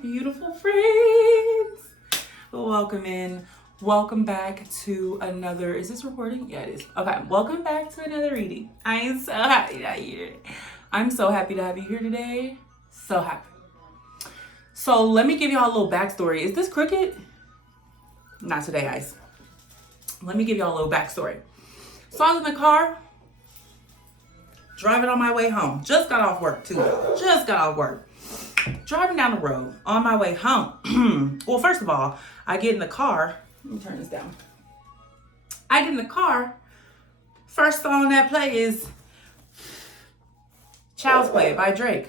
beautiful friends. Welcome in. Welcome back to another, is this recording? Yeah, it is. Okay, welcome back to another reading. I am so happy to have you here. I'm so happy to have you here today. So happy. So let me give y'all a little backstory. Is this crooked? Not today, guys. Let me give y'all a little backstory. So I was in the car, driving on my way home. Just got off work too. Just got off work. Driving down the road on my way home. Well, first of all, I get in the car. Let me turn this down. I get in the car. First song that play is Child's Play by Drake.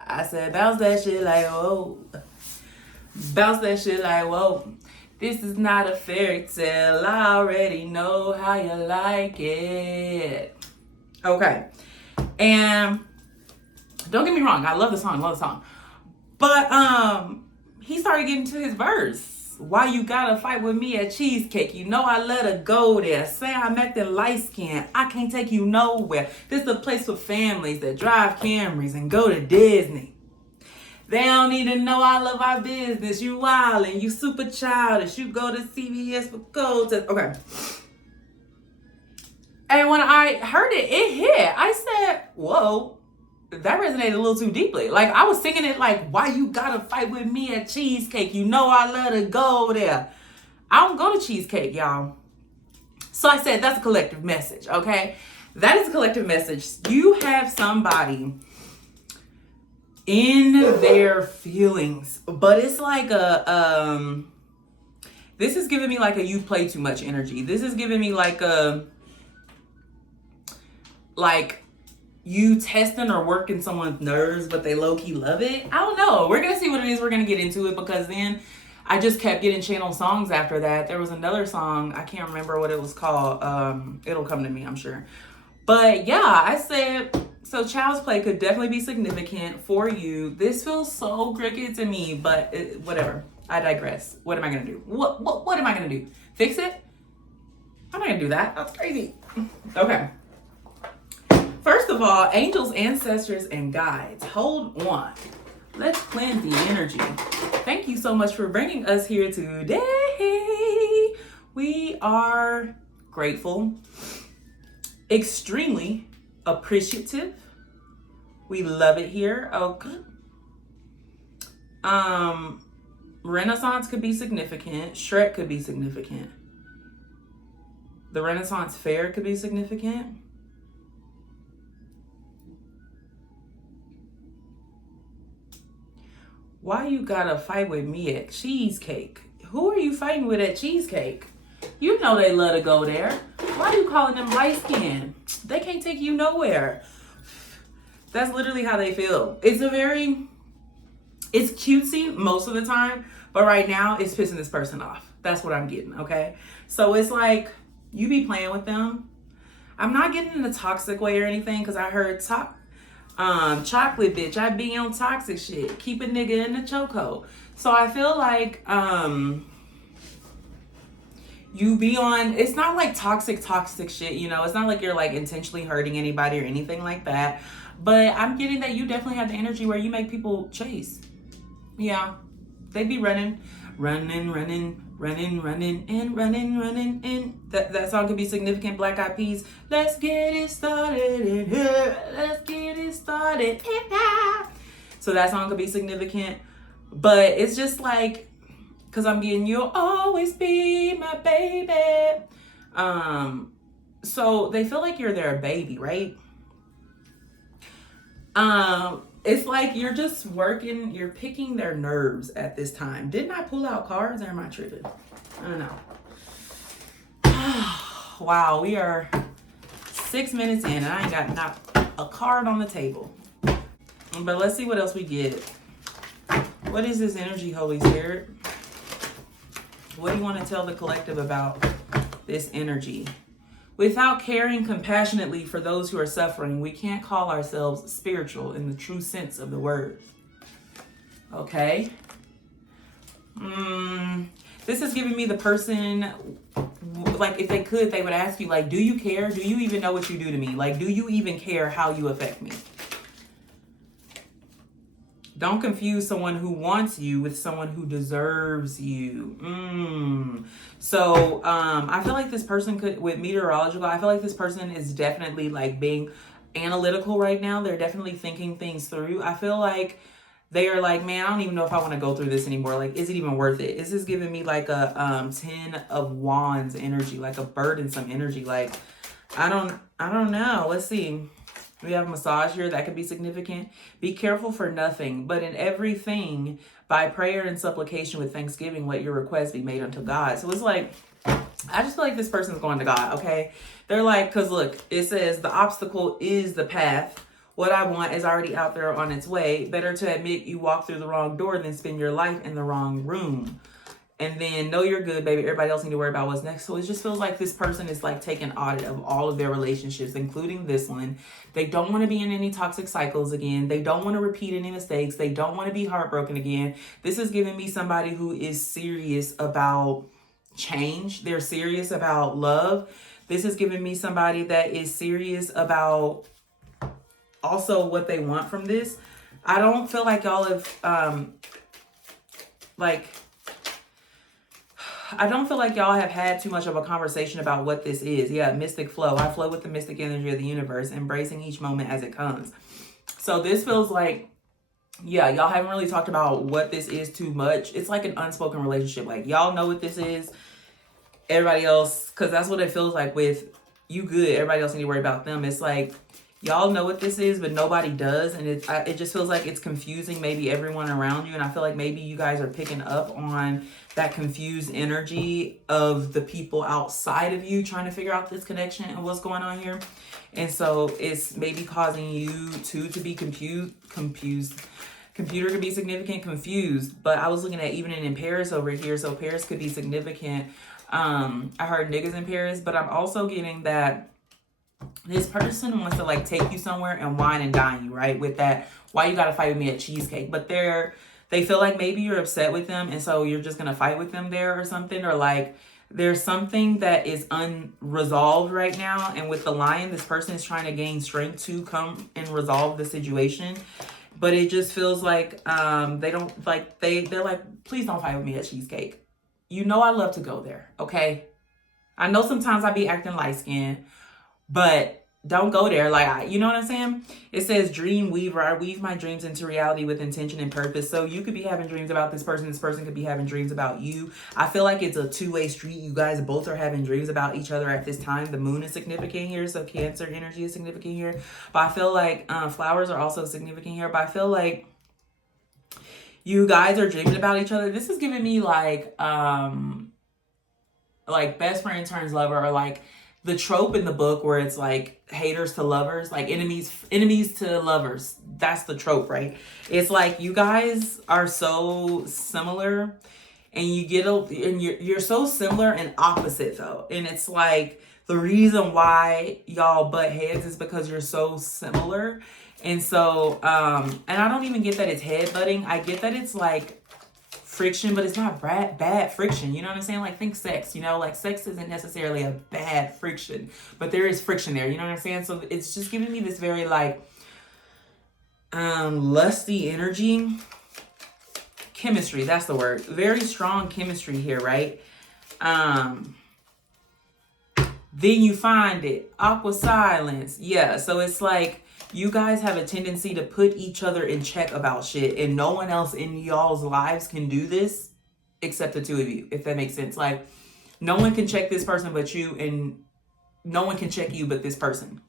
I said, bounce that shit like, whoa. Bounce that shit like, whoa. This is not a fairy tale. I already know how you like it. Okay. And don't get me wrong, I love the song, But he started getting to his verse. Why you gotta fight with me at Cheesecake? You know I let her go there. Say I'm acting light skinned. I can't take you nowhere. This is a place for families that drive Camrys and go to Disney. They don't need to know all of our business. You wildin', you super childish. You go to CVS for cold test. Okay. And when I heard it, it hit. I said, whoa. That resonated a little too deeply. Like, I was singing it like, why you gotta fight with me at Cheesecake? You know I let her go there. I don't go to Cheesecake, y'all. So I said, that's a collective message, okay? That is a collective message. You have somebody in their feelings, but it's like this is giving me like a you play too much energy. This is giving me like you testing or working someone's nerves, but they low-key love it. I don't know. We're going to see what it is. We're going to get into it, because then I just kept getting channel songs after that. There was another song. I can't remember what it was called. It'll come to me, I'm sure. But yeah, I said, so Child's Play could definitely be significant for you. This feels so cricket to me, but whatever. I digress. What am I going to do? What am I going to do? Fix it? I'm not going to do that. That's crazy. Okay. First of all, angels, ancestors, and guides, hold on. Let's cleanse the energy. Thank you so much for bringing us here today. We are grateful, extremely appreciative. We love it here. Okay. Renaissance could be significant. Shrek could be significant. The Renaissance Fair could be significant. Why you gotta fight with me at Cheesecake? Who are you fighting with at Cheesecake? You know they love to go there. Why are you calling them light skinned? They can't take you nowhere. That's literally how they feel. It's cutesy most of the time, but right now it's pissing this person off. That's what I'm getting, okay? So it's like, you be playing with them. I'm not getting in a toxic way or anything, because I heard chocolate bitch, I be on toxic shit. Keep a nigga in the chokehold. So I feel like you be on, it's not like toxic shit, you know. It's not like you're like intentionally hurting anybody or anything like that. But I'm getting that you definitely have the energy where you make people chase. Yeah. They be running. And that song could be significant. Black Eyed Peas. Let's get it started in here. Let's get it started in here. So that song could be significant. But it's just like, because I'm getting, you'll always be my baby. So they feel like you're their baby, right? It's like you're just working, you're picking their nerves at this time. Didn't I pull out cards, or am I tripping? I don't know. Wow, we are 6 minutes in and I ain't got not a card on the table. But let's see what else we get. What is this energy, Holy Spirit? What do you want to tell the collective about this energy? Without caring compassionately for those who are suffering, we can't call ourselves spiritual in the true sense of the word. Okay? This is giving me the person, like, if they could, they would ask you, like, do you care? Do you even know what you do to me? Like, do you even care how you affect me? Don't confuse someone who wants you with someone who deserves you. So I feel like this person could, with meteorological, I feel like this person is definitely like being analytical right now. They're definitely thinking things through. I feel like they are like, man, I don't even know if I want to go through this anymore. Like, is it even worth it? Is this giving me like a 10 of wands energy, like a burdensome energy? Like, I don't know. Let's see. We have a massage here that could be significant. Be careful for nothing, but in everything, by prayer and supplication with thanksgiving, let your requests be made unto God. So it's like, I just feel like this person's going to God, okay? They're like, because look, it says the obstacle is the path. What I want is already out there on its way. Better to admit you walk through the wrong door than spend your life in the wrong room. And then know you're good, baby. Everybody else need to worry about what's next. So it just feels like this person is like taking audit of all of their relationships, including this one. They don't want to be in any toxic cycles again. They don't want to repeat any mistakes. They don't want to be heartbroken again. This is giving me somebody who is serious about change. They're serious about love. This is giving me somebody that is serious about also what they want from this. I don't feel like y'all have I don't feel like y'all have had too much of a conversation about what this is. Yeah, mystic flow. I flow with the mystic energy of the universe, embracing each moment as it comes. So this feels like, yeah, y'all haven't really talked about what this is too much. It's like an unspoken relationship. Like, y'all know what this is. Everybody else, because that's what it feels like with you good. Everybody else need to worry about them. It's like, y'all know what this is, but nobody does. And it just feels like it's confusing maybe everyone around you. And I feel like maybe you guys are picking up on that confused energy of the people outside of you trying to figure out this connection and what's going on here. And so it's maybe causing you to be confused. Computer could be significant, confused. But I was looking at even in Paris over here. So Paris could be significant. I heard niggas in Paris, but I'm also getting that this person wants to like take you somewhere and wine and dine you, right? With that, why you gotta fight with me at cheesecake? But they feel like maybe you're upset with them, and so you're just gonna fight with them there or something, or like there's something that is unresolved right now. And with the lion, this person is trying to gain strength to come and resolve the situation. But it just feels like they don't like they're like, please don't fight with me at cheesecake. You know I love to go there, okay? I know sometimes I be acting light skinned, but don't go there. Like, you know what I'm saying? It says dream weaver. I weave my dreams into reality with intention and purpose. So you could be having dreams about this person. This person could be having dreams about you. I feel like it's a two-way street. You guys both are having dreams about each other at this time. The moon is significant here. So Cancer energy is significant here. But I feel like flowers are also significant here. But I feel like you guys are dreaming about each other. This is giving me like best friend turns lover, or like the trope in the book where it's like haters to lovers, like enemies to lovers. That's the trope, right? It's like you guys are so similar, and you're so similar and opposite though. And it's like the reason why y'all butt heads is because you're so similar. And so, and I don't even get that it's headbutting. I get that it's like friction, but it's not bad friction. You know what I'm saying? Like, think sex, you know, like sex isn't necessarily a bad friction, but there is friction there. You know what I'm saying? So it's just giving me this very like, lusty energy. Chemistry, that's the word. Very strong chemistry here, right? Then you find it. Aqua silence. Yeah, so it's like you guys have a tendency to put each other in check about shit, and no one else in y'all's lives can do this except the two of you, if that makes sense. Like, no one can check this person but you, and no one can check you but this person.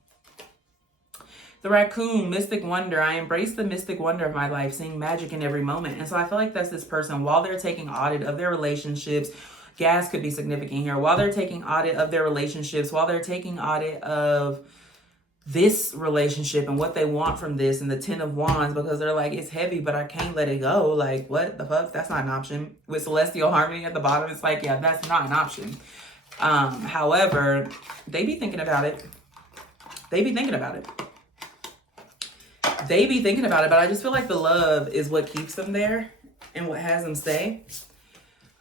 The raccoon, mystic wonder. I embrace the mystic wonder of my life, seeing magic in every moment. And so I feel like that's this person, while they're taking audit of their relationships, gas could be significant here, while they're taking audit of their relationships, while they're taking audit of this relationship and what they want from this, and the 10 of wands, because they're like, it's heavy, but I can't let it go. Like, what the fuck? That's not an option. With celestial harmony at the bottom, it's like, yeah, that's not an option. However, they be thinking about it. They be thinking about it. But I just feel like the love is what keeps them there and what has them stay.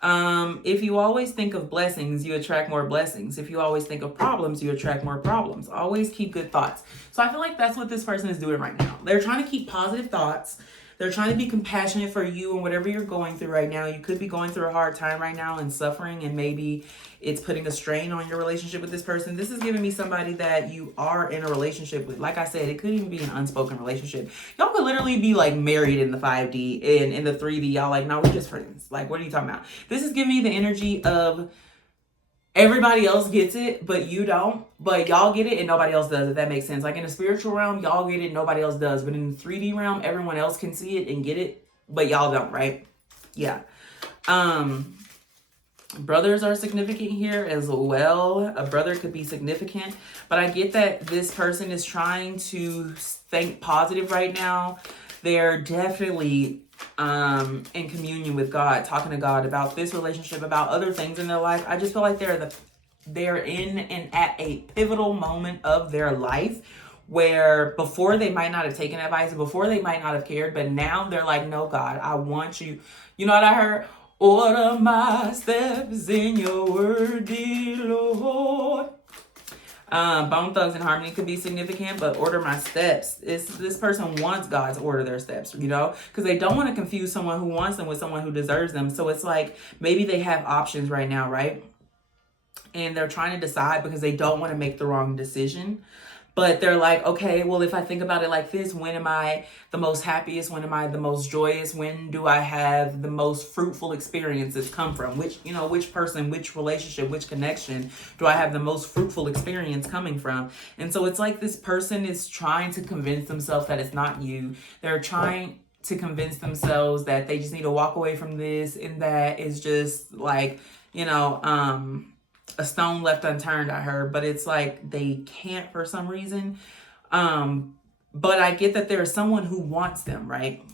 If you always think of blessings, you attract more blessings. If you always think of problems, you attract more problems. Always keep good thoughts. So I feel like that's what this person is doing right now. They're trying to keep positive thoughts. They're trying to be compassionate for you and whatever you're going through right now. You could be going through a hard time right now and suffering, and maybe it's putting a strain on your relationship with this person. This is giving me somebody that you are in a relationship with. Like I said, it could even be an unspoken relationship. Y'all could literally be like married in the 5D, and in the 3D, y'all like, no, we're just friends. Like, what are you talking about? This is giving me the energy of everybody else gets it, but you don't. But y'all get it and nobody else does, if that makes sense. Like in the spiritual realm, y'all get it, nobody else does. But in the 3D realm, everyone else can see it and get it, but y'all don't, right? Yeah. Brothers are significant here as well. A brother could be significant, but I get that this person is trying to think positive right now. They're definitely in communion with God, talking to God about this relationship, about other things in their life. I just feel like they're in and at a pivotal moment of their life where before they might not have taken advice, before they might not have cared, but now they're like, no, God, I want you. You know what I heard? Order my steps in your word, dear Lord. Bone Thugs and Harmony could be significant, but order my steps. This person wants God to order their steps, you know, because they don't want to confuse someone who wants them with someone who deserves them. So it's like maybe they have options right now, right? And they're trying to decide because they don't want to make the wrong decision. But they're like, okay, well, if I think about it like this, when am I the most happiest? When am I the most joyous? When do I have the most fruitful experiences come from? Which person, which relationship, which connection do I have the most fruitful experience coming from? And so it's like this person is trying to convince themselves that it's not you. They're trying to convince themselves that they just need to walk away from this, and that is just like, a stone left unturned, I heard, but it's like they can't for some reason. But I get that there is someone who wants them, right?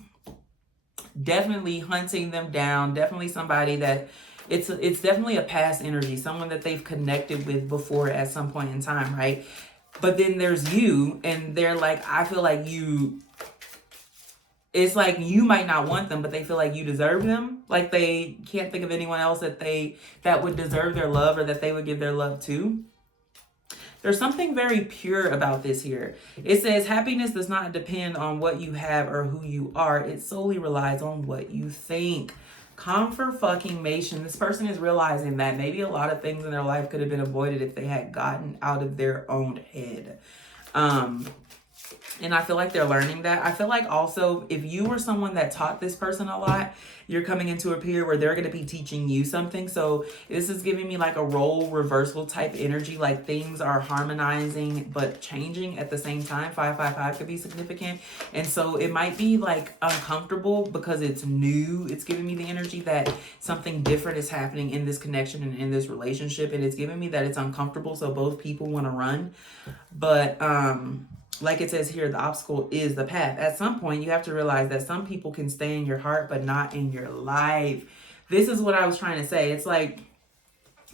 Definitely hunting them down. Definitely somebody that it's definitely a past energy, someone that they've connected with before at some point in time, right? But then there's you, and they're like, I feel like it's like you might not want them, but they feel like you deserve them. Like they can't think of anyone else that would deserve their love or that they would give their love to. There's something very pure about this here. It says happiness does not depend on what you have or who you are. It solely relies on what you think. Confirmation. This person is realizing that maybe a lot of things in their life could have been avoided if they had gotten out of their own head. And I feel like they're learning that. I feel like also if you were someone that taught this person a lot, you're coming into a period where they're going to be teaching you something. So this is giving me like a role reversal type energy, like things are harmonizing but changing at the same time. 555 could be significant. And so it might be like uncomfortable because it's new. It's giving me the energy that something different is happening in this connection and in this relationship. And it's giving me that it's uncomfortable. So both people want to run. But, like it says here, the obstacle is the path. At some point, you have to realize that some people can stay in your heart, but not in your life. This is what I was trying to say. It's like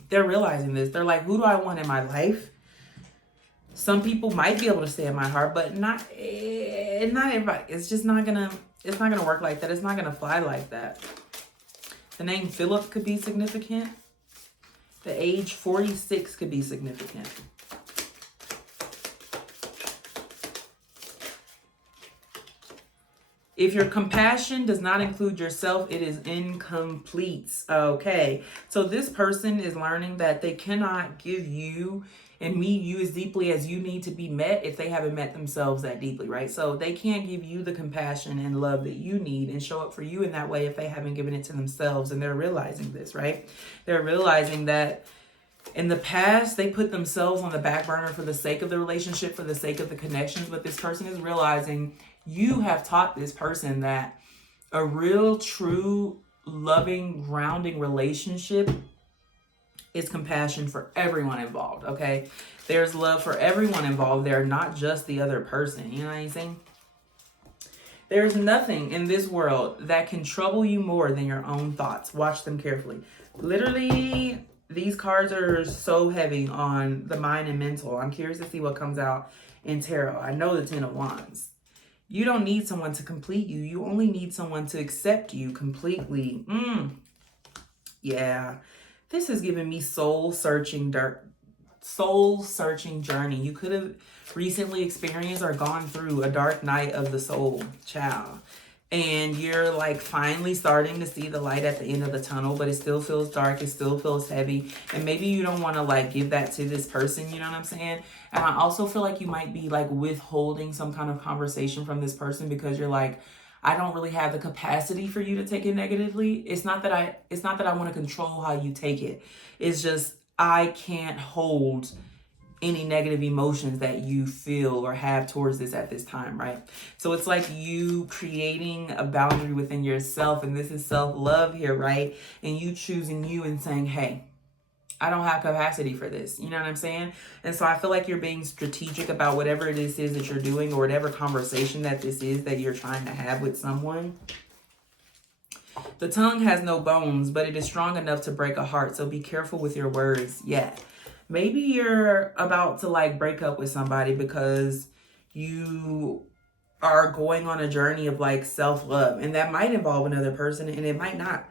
they're realizing this. They're like, who do I want in my life? Some people might be able to stay in my heart, but not everybody. It's just not gonna work like that. It's not gonna fly like that. The name Philip could be significant. The age 46 could be significant. If your compassion does not include yourself, it is incomplete. Okay. So this person is learning that they cannot give you and meet you as deeply as you need to be met if they haven't met themselves that deeply, right? So they can't give you the compassion and love that you need and show up for you in that way if they haven't given it to themselves. And they're realizing this, right? They're realizing that in the past, they put themselves on the back burner for the sake of the relationship, for the sake of the connections. But this person is realizing you have taught this person that a real, true, loving, grounding relationship is compassion for everyone involved, okay? There's love for everyone involved there, not just the other person. You know what I'm saying? There's nothing in this world that can trouble you more than your own thoughts. Watch them carefully. Literally, these cards are so heavy on the mind and mental. I'm curious to see what comes out in tarot. I know the 10 of Wands. You don't need someone to complete you. You only need someone to accept you completely. Yeah. This is giving me soul-searching journey. You could have recently experienced or gone through a dark night of the soul. Child. and you're like finally starting to see the light at the end of the tunnel, but it still feels dark, it still feels heavy, and maybe you don't want to like give that to this person, you know what I'm saying? And I also feel like you might be like withholding some kind of conversation from this person because you're like, I don't really have the capacity for you to take it negatively. It's not that I want to control how you take it. It's just I can't hold any negative emotions that you feel or have towards this at this time, right? So it's like you creating a boundary within yourself, and this is self-love here, right? And you choosing you and saying, hey, I don't have capacity for this. You know what I'm saying? And so I feel like you're being strategic about whatever this is that you're doing, or whatever conversation that this is that you're trying to have with someone. The tongue has no bones, but it is strong enough to break a heart. So be careful with your words. Yeah. Maybe you're about to like break up with somebody because you are going on a journey of like self-love, and that might involve another person and it might not.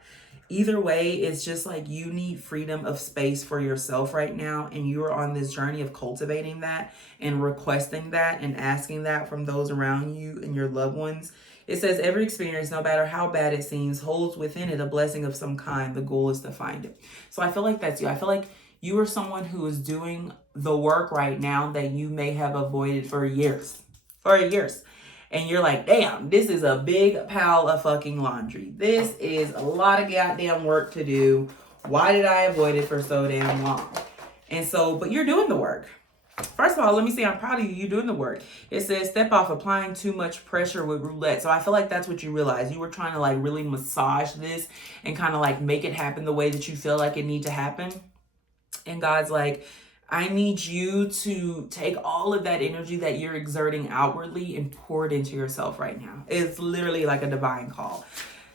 Either way, it's just like you need freedom of space for yourself right now, and you are on this journey of cultivating that and requesting that and asking that from those around you and your loved ones. It says every experience, no matter how bad it seems, holds within it a blessing of some kind. The goal is to find it. So I feel like that's you. I feel like you are someone who is doing the work right now that you may have avoided for years. And you're like, damn, this is a big pile of fucking laundry. This is a lot of goddamn work to do. Why did I avoid it for so damn long? And so, but you're doing the work. First of all, let me say I'm proud of you. You're doing the work. It says step off applying too much pressure with roulette. So I feel like that's what you realize. You were trying to like really massage this and kind of like make it happen the way that you feel like it need to happen. And God's like, I need you to take all of that energy that you're exerting outwardly and pour it into yourself right now. It's literally like a divine call.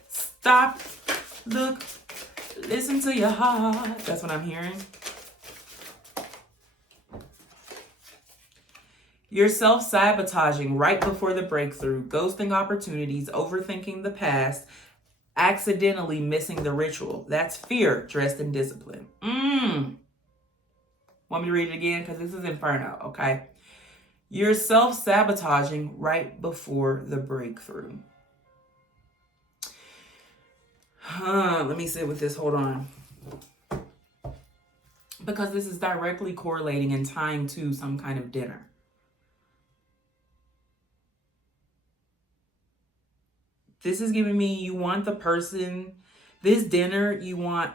Stop, look, listen to your heart. That's what I'm hearing. You're self-sabotaging right before the breakthrough, ghosting opportunities, overthinking the past, accidentally missing the ritual. That's fear dressed in discipline. Want me to read it again? Because this is inferno, okay? You're self-sabotaging right before the breakthrough. Let me sit with this. Hold on. Because this is directly correlating and tying to some kind of dinner. This is giving me, you want the person, this dinner, you want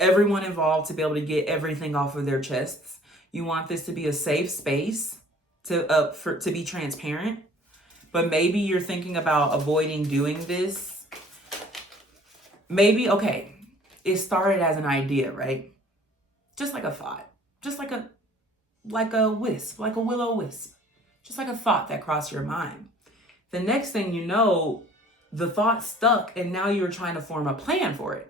everyone involved to be able to get everything off of their chests. You want this to be a safe space to be transparent. But maybe you're thinking about avoiding doing this. Maybe, okay, it started as an idea, right? Just like a thought. Just like a wisp, like a will-o-wisp. Just like a thought that crossed your mind. The next thing you know, the thought stuck, and now you're trying to form a plan for it.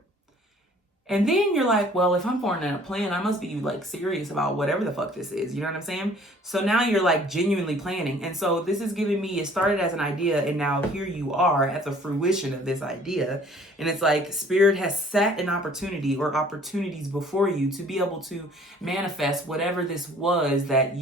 And then you're like, well, if I'm forming a plan, I must be like serious about whatever the fuck this is. You know what I'm saying? So now you're like genuinely planning. And so this is giving me, it started as an idea, and now here you are at the fruition of this idea. And it's like Spirit has set an opportunity or opportunities before you to be able to manifest whatever this was that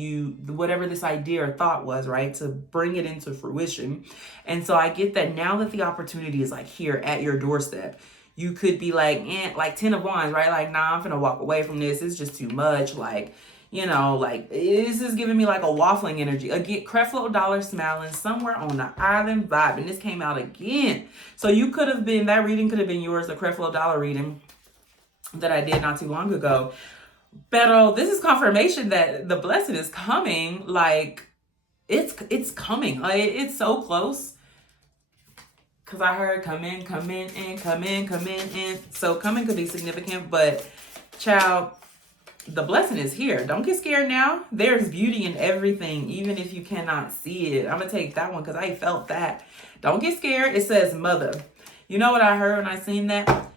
whatever this idea or thought was, right? To bring it into fruition. And so I get that now that the opportunity is like here at your doorstep. You could be like, like 10 of Wands, right? Like, nah, I'm finna walk away from this. It's just too much. Like, you know, like, this is giving me like a waffling energy. Again, Creflo Dollar smiling somewhere on the island vibe. And this came out again. So you could have been, that reading could have been yours, the Creflo Dollar reading that I did not too long ago. But this is confirmation that the blessing is coming. Like, it's coming. Like, it's so close. Because I heard come in. So coming could be significant, but child, the blessing is here. Don't get scared now. There's beauty in everything, even if you cannot see it. I'm going to take that one because I felt that. Don't get scared. It says mother. You know what I heard when I seen that?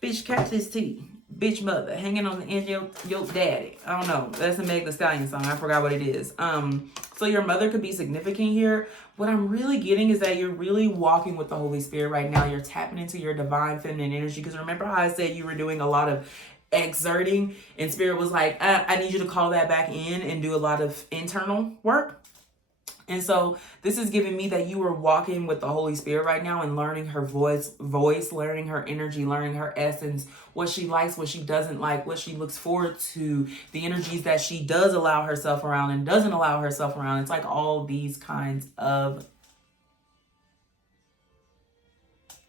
Bitch, catch this tea. Bitch, mother. Hanging on the end of your daddy. I don't know. That's a Meg Thee Stallion song. I forgot what it is. So your mother could be significant here. What I'm really getting is that you're really walking with the Holy Spirit right now. You're tapping into your divine feminine energy. Because remember how I said you were doing a lot of exerting, and Spirit was like, I need you to call that back in and do a lot of internal work. And so this is giving me that you are walking with the Holy Spirit right now and learning her voice, learning her energy, learning her essence, what she likes, what she doesn't like, what she looks forward to, the energies that she does allow herself around and doesn't allow herself around. It's like all these kinds of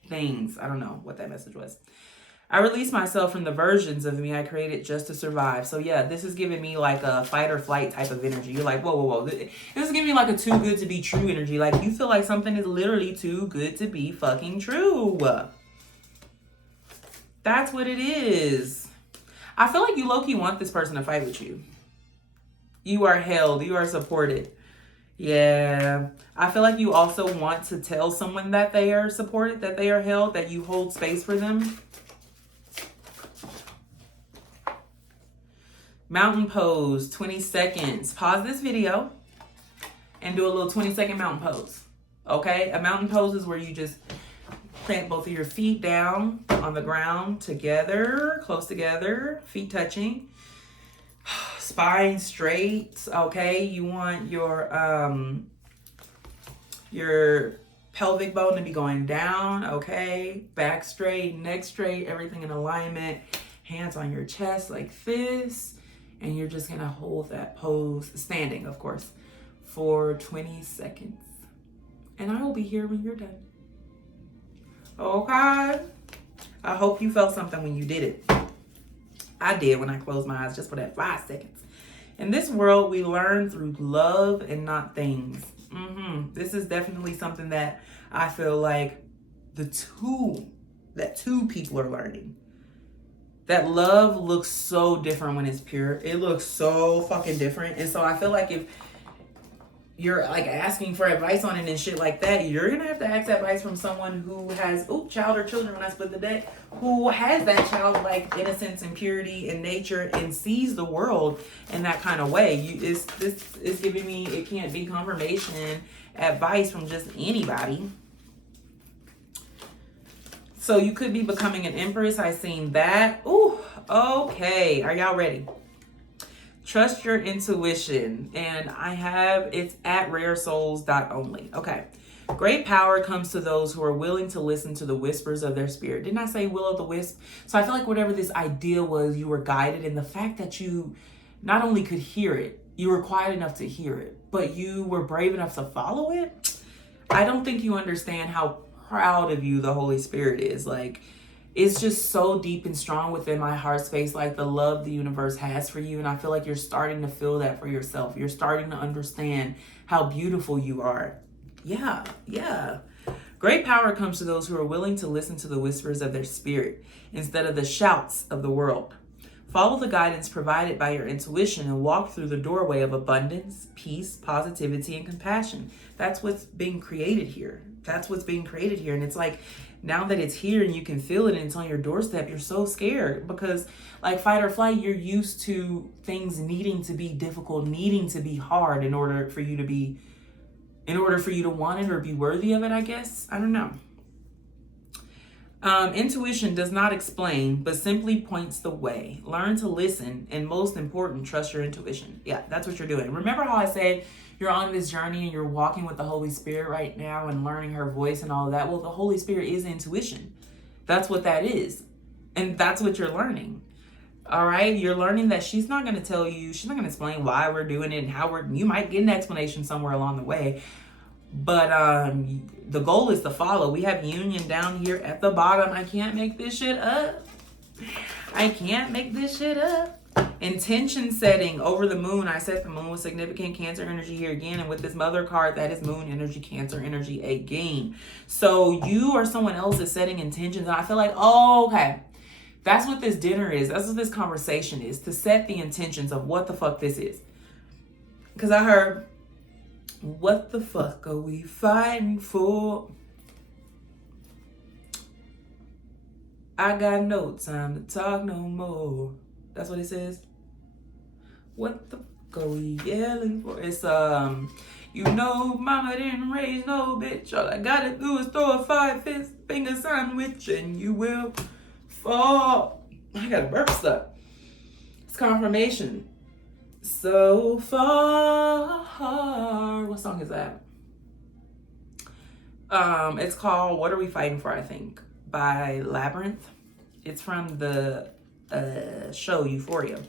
things. I don't know what that message was. I release myself from the versions of me I created just to survive. So yeah, this is giving me like a fight or flight type of energy. You're like, whoa, whoa, whoa. This is giving me like a too good to be true energy. Like you feel like something is literally too good to be fucking true. That's what it is. I feel like you low-key want this person to fight with you. You are held. You are supported. Yeah. I feel like you also want to tell someone that they are supported, that they are held, that you hold space for them. Mountain pose, 20 seconds. Pause this video and do a little 20-second mountain pose. Okay? A mountain pose is where you just plant both of your feet down on the ground together, close together, feet touching. Spine straight, okay? You want your pelvic bone to be going down, okay? Back straight, neck straight, everything in alignment. Hands on your chest like this. And you're just gonna hold that pose, standing, of course, for 20 seconds. And I will be here when you're done. Okay? I hope you felt something when you did it. I did when I closed my eyes just for that 5 seconds. In this world, we learn through love and not things. This is definitely something that I feel like two people are learning. That love looks so different when it's pure. It looks so fucking different. And so I feel like if you're like asking for advice on it and shit like that, you're gonna have to ask advice from someone who has child or children when I split the deck, who has that childlike innocence and purity in nature and sees the world in that kind of way. This is giving me, it can't be confirmation advice from just anybody. So you could be becoming an empress. I seen that. Ooh, okay. Are y'all ready? Trust your intuition. And it's at raresouls.only. Okay. Great power comes to those who are willing to listen to the whispers of their spirit. Didn't I say will o' the wisp? So I feel like whatever this idea was, you were guided, and the fact that you not only could hear it, you were quiet enough to hear it, but you were brave enough to follow it. I don't think you understand how proud of you the Holy Spirit is. Like, it's just so deep and strong within my heart space, like the love the universe has for you. And I feel like you're starting to feel that for yourself. You're starting to understand how beautiful you are. Yeah. Great power comes to those who are willing to listen to the whispers of their spirit instead of the shouts of the world. Follow the guidance provided by your intuition and walk through the doorway of abundance, peace, positivity, and compassion. That's what's being created here. And it's like, now that it's here and you can feel it and it's on your doorstep, you're so scared because, like fight or flight, you're used to things needing to be difficult, needing to be hard in order for you to want it or be worthy of it, I guess. I don't know. Intuition does not explain, but simply points the way. Learn to listen, and most important, trust your intuition. Yeah, that's what you're doing. Remember how I said you're on this journey and you're walking with the Holy Spirit right now and learning her voice and all of that? Well, the Holy Spirit is intuition. That's what that is. And that's what you're learning. All right? You're learning that she's not going to tell you, she's not going to explain why we're doing it and how you might get an explanation somewhere along the way. But the goal is to follow. We have union down here at the bottom. I can't make this shit up. Intention setting over the moon. I set the moon with significant Cancer energy here again. And with this mother card, that is moon energy, Cancer energy again. So you or someone else is setting intentions. And I feel like, oh, okay. That's what this dinner is. That's what this conversation is. To set the intentions of what the fuck this is. Because I heard, what the fuck are we fighting for? I got no time to talk no more. That's what it says. What the fuck are we yelling for? It's you know, mama didn't raise no bitch. All I gotta do is throw a 5-finger sandwich and you will fall. I got a burp stuck. It's confirmation. So far. What song is that? It's called What Are We Fighting For, I think, by Labyrinth. It's from the show Euphoria.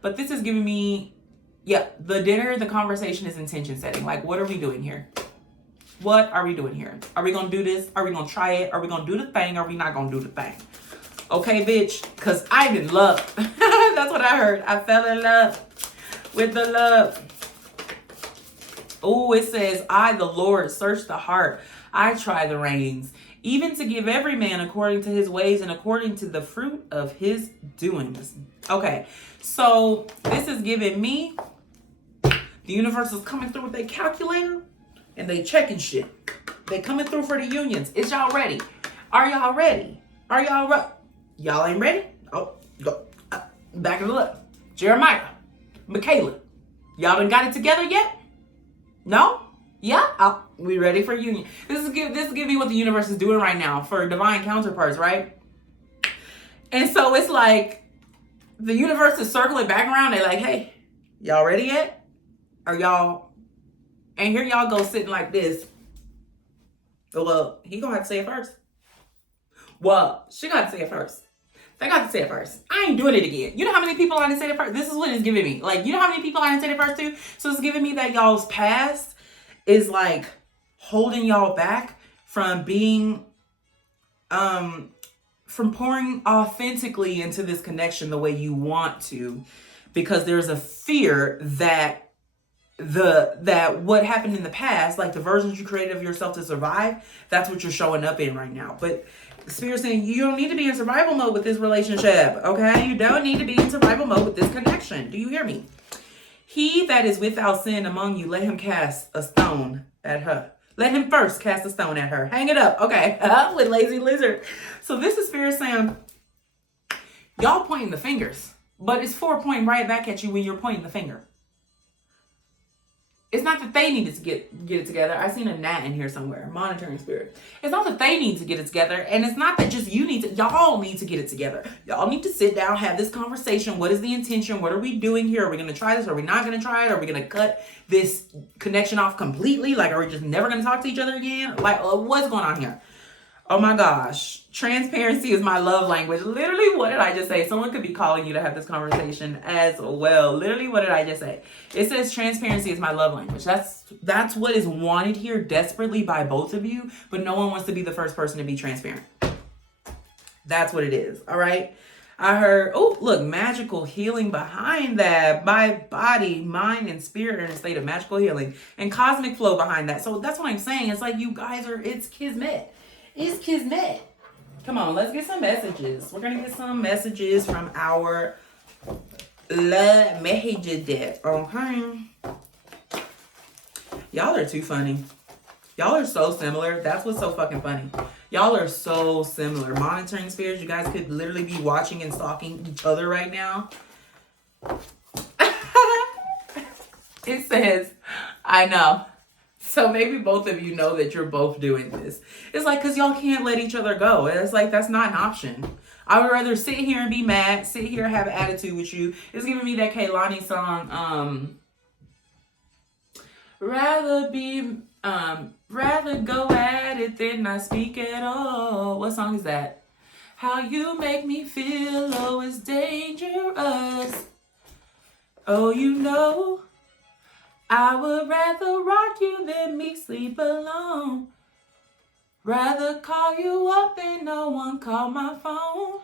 But this is giving me, the dinner, the conversation is intention setting. Like, what are we doing here? What are we doing here? Are we going to do this? Are we going to try it? Are we going to do the thing? Or are we not going to do the thing? Okay, bitch, because I'm in love. That's what I heard. I fell in love with the love. Oh, it says, I, the Lord, search the heart. I try the reins, even to give every man according to his ways and according to the fruit of his doings. Okay, so this is giving me, the universe is coming through with their calculator and they checking shit. They coming through for the unions. Is y'all ready? Are y'all ready? Are y'all ready? Y'all ain't ready? Oh, go. Back it up. Jeremiah, Michaela, y'all done got it together yet? No? Yeah? We ready for union. This is giving me what the universe is doing right now for divine counterparts, right? And so it's like the universe is circling back around. They're like, hey, y'all ready yet? Are y'all? And here y'all go sitting like this. Well, he gonna have to say it first. Well, she got to say it first. They got to say it first. I ain't doing it again. You know how many people I didn't say it first? This is what it's giving me. Like, you know how many people I didn't say it first to? So it's giving me that y'all's past is like holding y'all back from being, from pouring authentically into this connection the way you want to, because there's a fear that what happened in the past, like the versions you created of yourself to survive, that's what you're showing up in right now. But Spirit's saying you don't need to be in survival mode with this relationship, okay? You don't need to be in survival mode with this connection. Do you hear me? He that is without sin among you, let him cast a stone at her. Let him first cast a stone at her. Hang it up, okay? With lazy lizard. So this is Spirit saying, y'all pointing the fingers, but it's pointing right back at you when you're pointing the finger. It's not that they needed to get it together. I seen a gnat in here somewhere, monitoring spirit. It's not that they need to get it together. And it's not that just you need to, y'all need to get it together. Y'all need to sit down, have this conversation. What is the intention? What are we doing here? Are we going to try this? Are we not going to try it? Are we going to cut this connection off completely? Like, are we just never going to talk to each other again? Like, what's going on here? Oh my gosh. Transparency is my love language. Literally, what did I just say? Someone could be calling you to have this conversation as well. Literally, what did I just say? It says transparency is my love language. That's what is wanted here desperately by both of you, but no one wants to be the first person to be transparent. That's what it is. All right. I heard, oh, look, magical healing behind that. My body, mind, and spirit are in a state of magical healing and cosmic flow behind that. So that's what I'm saying. It's like you guys are, it's kismet. It's kismet. Come on, let's get some messages. We're going to get some messages from our love message deck. Okay. Y'all are too funny. Y'all are so similar. That's what's so fucking funny. Y'all are so similar. Monitoring spirits, you guys could literally be watching and stalking each other right now. It says, I know. So maybe both of you know that you're both doing this. It's like, because y'all can't let each other go. It's like, that's not an option. I would rather sit here and be mad, sit here and have an attitude with you. It's giving me that Kehlani song, rather go at it than not speak at all. What song is that? How you make me feel, oh, it's dangerous. Oh, you know, I would rather rock you than me sleep alone. Rather call you up than no one call my phone.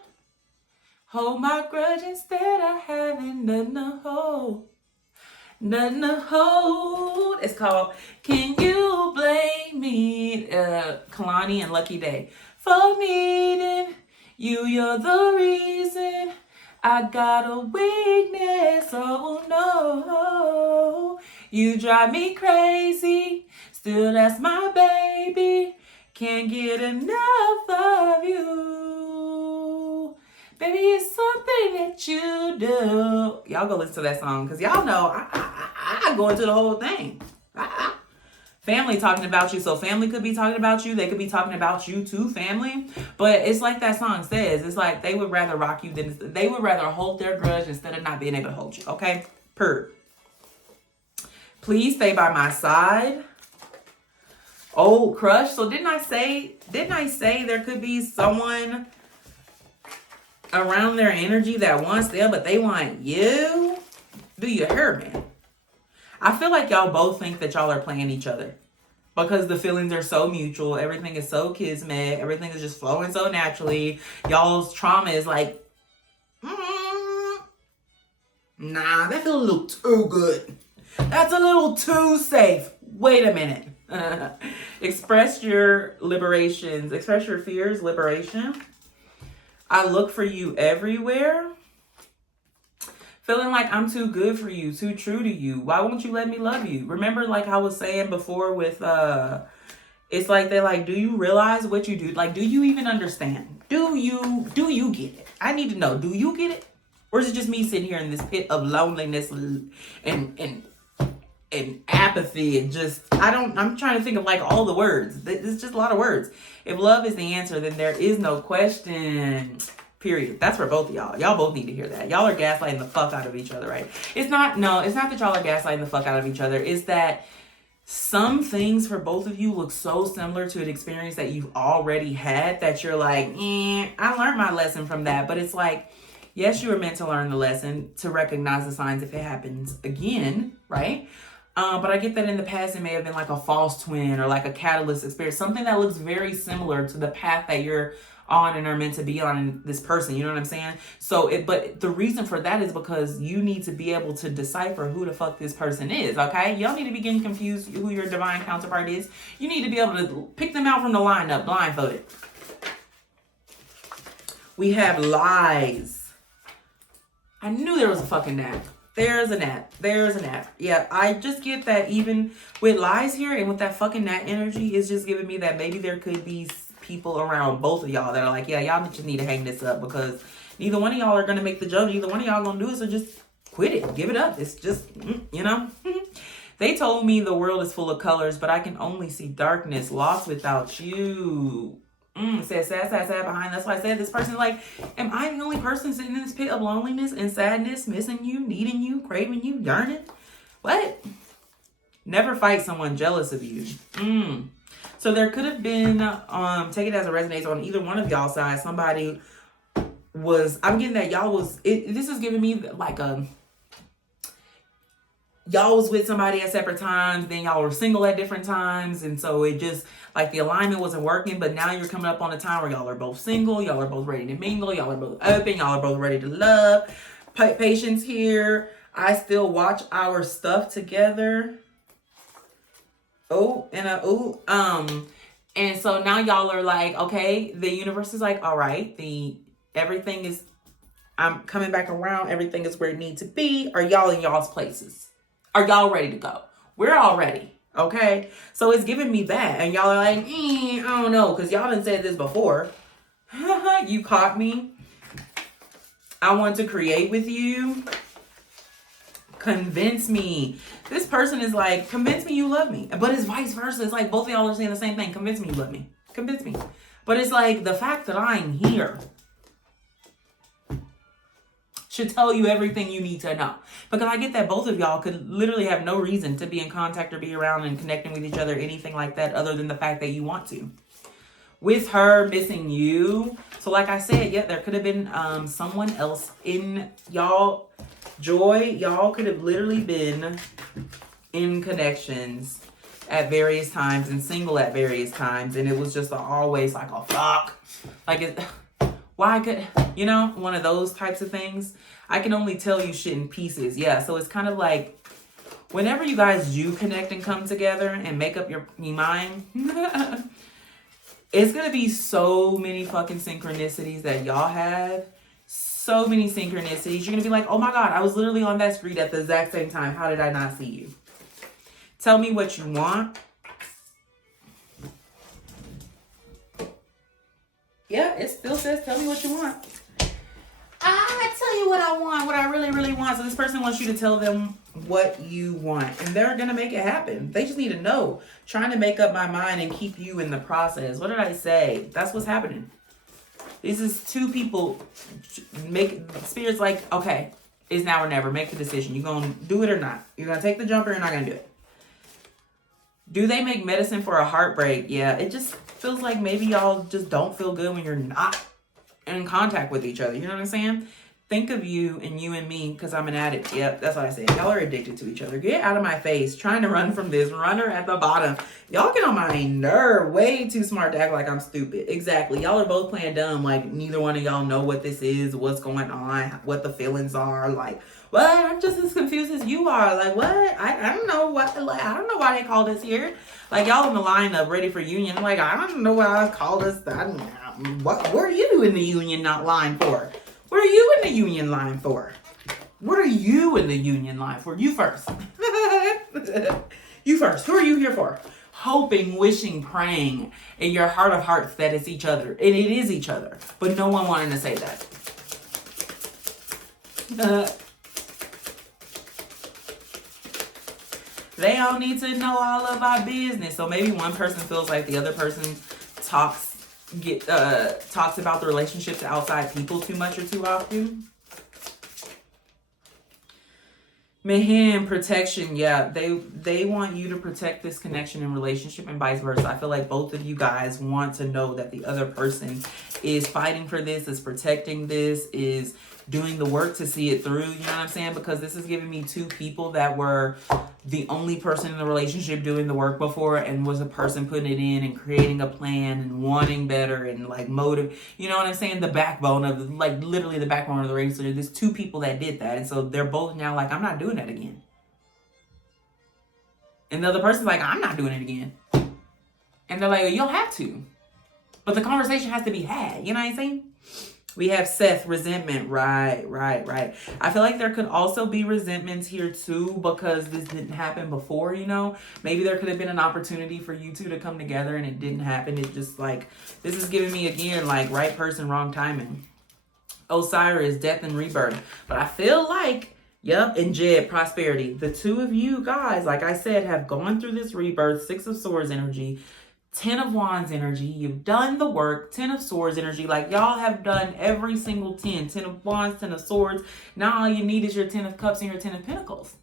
Hold my grudge instead of having nothing to hold. Nothing to hold. It's called Can You Blame Me? Kalani and Lucky Day. For needing you, you're the reason I got a weakness. Oh no. You drive me crazy. Still, that's my baby. Can't get enough of you. Baby, it's something that you do. Y'all go listen to that song, because y'all know I go into the whole thing. Family talking about you. So family could be talking about you. They could be talking about you too, family. But it's like that song says. It's like they would rather rock you than they would rather hold their grudge instead of not being able to hold you. Okay? Purr. Please stay by my side. Oh, crush. So didn't I say there could be someone around their energy that wants them, but they want you? Do you hear me? I feel like y'all both think that y'all are playing each other because the feelings are so mutual. Everything is so kismet. Everything is just flowing so naturally. Y'all's trauma is like, nah, that feels a little too good. That's a little too safe. Wait a minute. Express your liberations. Express your fears. Liberation. I look for you everywhere. Feeling like I'm too good for you, too true to you. Why won't you let me love you? Remember, like I was saying before with, it's like they're like, do you realize what you do? Like, do you even understand? Do you get it? I need to know, do you get it? Or is it just me sitting here in this pit of loneliness and apathy and just, I'm trying to think of like all the words. It's just a lot of words. If love is the answer, then there is no question. Period. That's for both of y'all. Y'all both need to hear that. Y'all are gaslighting the fuck out of each other, right? It's not that y'all are gaslighting the fuck out of each other. It's that some things for both of you look so similar to an experience that you've already had that you're like, I learned my lesson from that. But it's like, yes, you were meant to learn the lesson, to recognize the signs if it happens again, right? But I get that in the past, it may have been like a false twin or like a catalyst experience, something that looks very similar to the path that you're on and are meant to be on in this person. You know what I'm saying? But the reason for that is because you need to be able to decipher who the fuck this person is, okay? Y'all need to be getting confused who your divine counterpart is. You need to be able to pick them out from the lineup, blindfolded. We have lies. I knew there was a fucking nap. There's a nap. Yeah, I just get that even with lies here and with that fucking nap energy, it's just giving me that maybe there could be people around both of y'all that are like, yeah, y'all just need to hang this up because neither one of y'all are going to make the jump. Neither one of y'all going to do it. So just quit it. Give it up. It's just, you know. They told me the world is full of colors, but I can only see darkness, lost without you. Sad behind. That's why I said this person, like, am I the only person sitting in this pit of loneliness and sadness, missing you, needing you, craving you, yearning? What? Never fight someone jealous of you. So there could have been, take it as it resonates on either one of y'all sides. Somebody was, I'm getting that y'all was, this is giving me like y'all was with somebody at separate times, then y'all were single at different times. And so it just, like the alignment wasn't working, but now you're coming up on a time where y'all are both single, y'all are both ready to mingle, y'all are both open, y'all are both ready to love. Patience here. I still watch our stuff together. And so now y'all are like, okay, the universe is like, all right, everything is, I'm coming back around. Everything is where it needs to be. Are y'all in y'all's places? Are y'all ready to go? We're all ready. Okay. So it's giving me that. And y'all are like, I don't know. Cause y'all done said this before. You caught me. I want to create with you. Convince me. This person is like, convince me you love me. But it's vice versa. It's like both of y'all are saying the same thing. Convince me you love me. Convince me. But it's like the fact that I'm here should tell you everything you need to know. Because I get that both of y'all could literally have no reason to be in contact or be around and connecting with each other, anything like that, other than the fact that you want to. With her missing you. So like I said, yeah, there could have been someone else in y'all. Joy, y'all could have literally been in connections at various times and single at various times. And it was just always like, oh, fuck. Like, why could, you know, one of those types of things. I can only tell you shit in pieces. Yeah, so it's kind of like whenever you guys do connect and come together and make up your mind, it's going to be so many fucking synchronicities that y'all have. So many synchronicities. You're going to be like, oh my God, I was literally on that street at the exact same time. How did I not see you? Tell me what you want. Yeah, it still says, tell me what you want. I tell you what I want, what I really, really want. So this person wants you to tell them what you want. And they're going to make it happen. They just need to know. Trying to make up my mind and keep you in the process. What did I say? That's what's happening. This is two people. Spirit's like, okay, it's now or never. Make the decision. You going to do it or not? You're going to take the jump or you're not going to do it? Do they make medicine for a heartbreak? Yeah, it just feels like maybe y'all just don't feel good when you're not in contact with each other. You know what I'm saying? Think of you and you and me, because I'm an addict. Yep, that's what I said. Y'all are addicted to each other. Get out of my face. Trying to run from this. Runner at the bottom. Y'all get on my nerve. Way too smart to act like I'm stupid. Exactly. Y'all are both playing dumb. Like, neither one of y'all know what this is, what's going on, what the feelings are. Like, what? I'm just as confused as you are. Like, what? I don't know what. Like, I don't know why they called us here. Like, y'all in the lineup ready for union. Like, I don't know why I called us. What were you in the union not line for? What are you in the union line for? What are you in the union line for? You first. You first. Who are you here for? Hoping, wishing, praying in your heart of hearts that it's each other. And it is each other. But no one wanting to say that. They don't need to know all of our business. So maybe one person feels like the other person talks about the relationship to outside people too much or too often. Mayhem, protection, yeah, they want you to protect this connection and relationship and vice versa. I feel like both of you guys want to know that the other person is fighting for this, is protecting this, is doing the work to see it through, you know what I'm saying? Because this is giving me two people that were the only person in the relationship doing the work before, and was a person putting it in and creating a plan and wanting better and like motive, you know what I'm saying? The backbone of, like, literally the backbone of the relationship. There's two people that did that, and so they're both now like, I'm not doing that again. And the other person's like, I'm not doing it again. And they're like, well, you don't have to. But the conversation has to be had, you know what I'm saying? We have Seth, resentment. Right. I feel like there could also be resentments here too, because this didn't happen before, you know? Maybe there could have been an opportunity for you two to come together and it didn't happen. It just like, this is giving me again, like, right person, wrong timing. Osiris, death and rebirth. But I feel like, yep, and Jed, prosperity. The two of you guys, like I said, have gone through this rebirth, 6 of Swords energy, 10 of Wands energy. You've done the work. 10 of Swords energy. Like, y'all have done every single 10. 10 of Wands, 10 of Swords. Now all you need is your 10 of Cups and your 10 of Pentacles.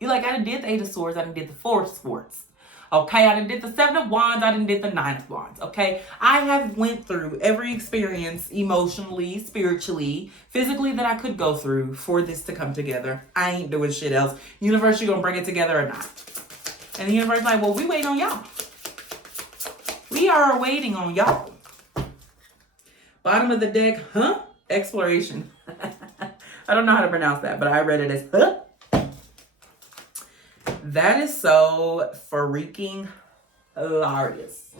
You're like, I done did the 8 of Swords. I done did the 4 of Swords. Okay, I done did the 7 of Wands. I done did the 9 of Wands. Okay, I have went through every experience emotionally, spiritually, physically that I could go through for this to come together. I ain't doing shit else. Universe, you gonna bring it together or not? And the universe like, well, we wait on y'all. We are waiting on y'all. Bottom of the deck, huh? Exploration. I don't know how to pronounce that, but I read it as huh. That is so freaking hilarious.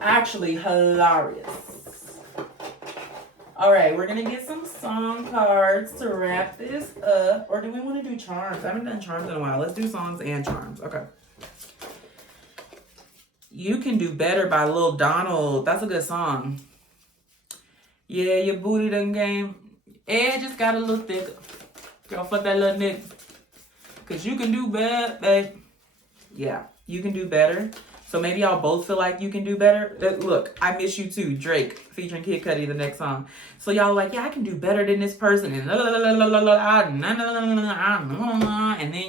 Actually, hilarious. All right, we're going to get some song cards to wrap this up. Or do we want to do charms? I haven't done charms in a while. Let's do songs and charms. Okay. You Can Do Better by Lil Donald. That's a good song. Yeah, your booty done game. It just got a little thicker. Girl, fuck that little nigga. Cause you can do better, babe. Yeah, you can do better. So maybe y'all both feel like you can do better. Look, I Miss You Too, Drake, featuring Kid Cudi, the next song. So y'all like, yeah, I can do better than this person. And then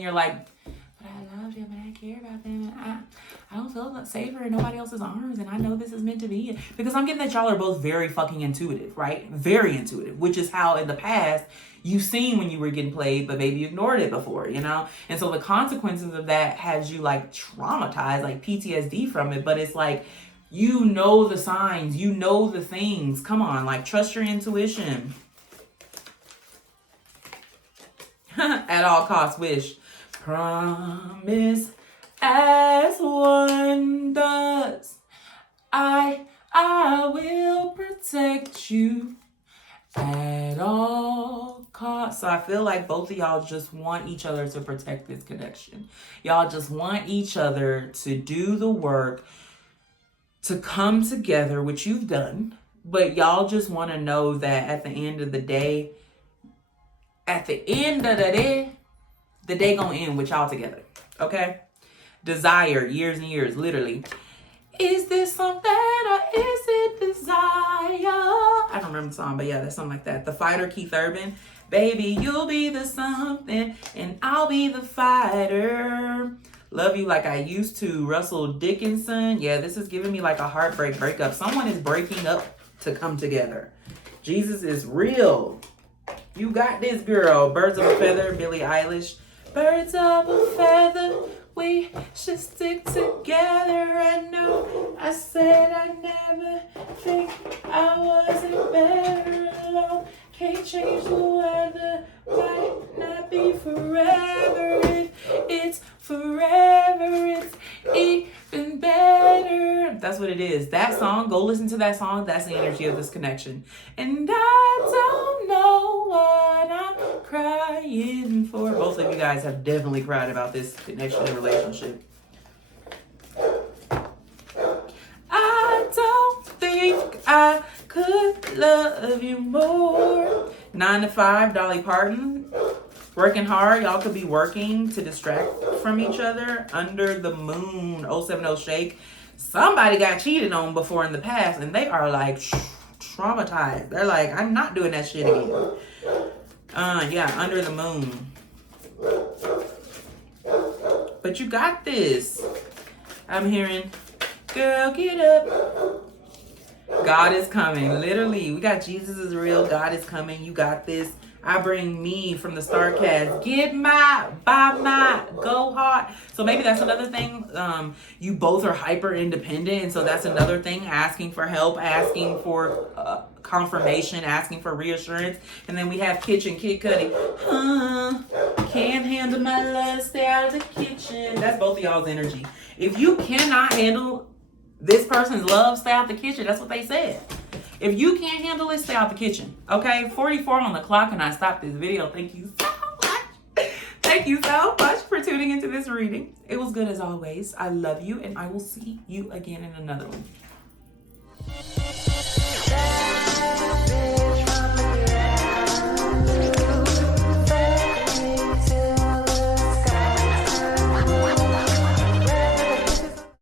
you're like, but I love them and I care about them. And I don't feel safer in nobody else's arms, and I know this is meant to be. Because I'm getting that y'all are both very fucking intuitive, right? Very intuitive, which is how in the past you've seen when you were getting played, but maybe you ignored it before, you know? And so the consequences of that has you like traumatized, like PTSD from it. But it's like, you know the signs, you know the things. Come on, like, trust your intuition. At all costs, wish. Promise as one does. I will protect you at all costs. So I feel like both of y'all just want each other to protect this connection. Y'all just want each other to do the work, to come together, which you've done. But y'all just want to know that at the end of the day, the day gonna end with y'all together. Okay? Desire, years and years, literally. Is this something or is it desire? I don't remember the song, but yeah, that's something like that. The Fighter, Keith Urban. Baby, you'll be the something and I'll be the fighter. Love you like I used to. Russell Dickinson. Yeah, this is giving me like a heartbreak breakup. Someone is breaking up to come together. Jesus is real. You got this, girl. Birds of a Feather, Billie Eilish. Birds of a feather, we should stick together. I know I said I never think I wasn't better alone. Can't change the weather, might not be forever. If it's forever, it's even better. That's what it is. That song, go listen to that song. That's the energy of this connection. And I don't know what I'm crying for. Both of you guys have definitely cried about this connection and relationship. I don't think I could love you more. 9 to 5, Dolly Parton. Working hard. Y'all could be working to distract from each other. Under the Moon, 070 Shake. Somebody got cheated on before in the past, and they are like traumatized. They're like, I'm not doing that shit again. Yeah, Under the Moon. But you got this. I'm hearing, girl, get up. God is coming. Literally, we got Jesus is real. God is coming. You got this. I bring me from the StarCast. Get my, buy my, go hard. So maybe that's another thing. You both are hyper independent. And so that's another thing. Asking for help, asking for confirmation, asking for reassurance. And then we have Kitchen Kid Cudi. Can't handle my love, stay out of the kitchen. That's both of y'all's energy. If you cannot handle this person's love, stay out the kitchen. That's what they said. If you can't handle it, stay out the kitchen. Okay, 44 on the clock and I stopped this video. Thank you so much. Thank you so much for tuning into this reading. It was good as always. I love you and I will see you again in another one.